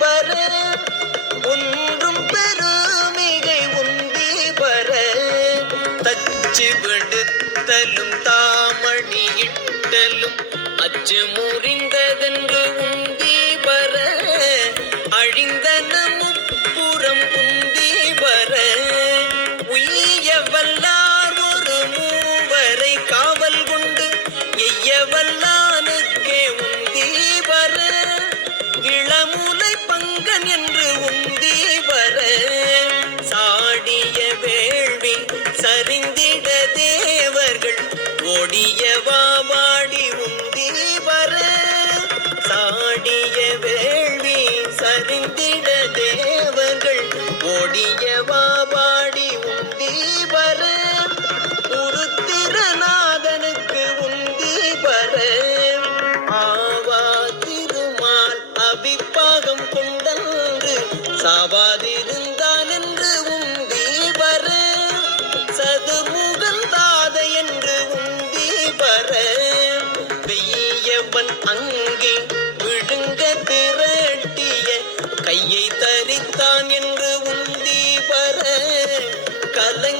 வர ஒன்றும் பெருமிகை உந்தி தச்சு விடுத்தலும் தாமணியிட்டலும் அச்சு முறிந்ததென்று சாடிய வேள்வி சரிந்திட தேவர்கள் ஓடிய வாடி உந்தி வர சாடிய வேள்வி சரிந்திட தேவர்கள் ஓடிய வாடி உந்தி வர உருத்திரநாதனுக்கு உந்தி வர. ஆவா திருமால் அபிப்பாகம் கொண்டங்கு சாவாதிரு அங்கே விழுங்க திரட்டிய கையை தரித்தான் என்று உந்தி வர கலை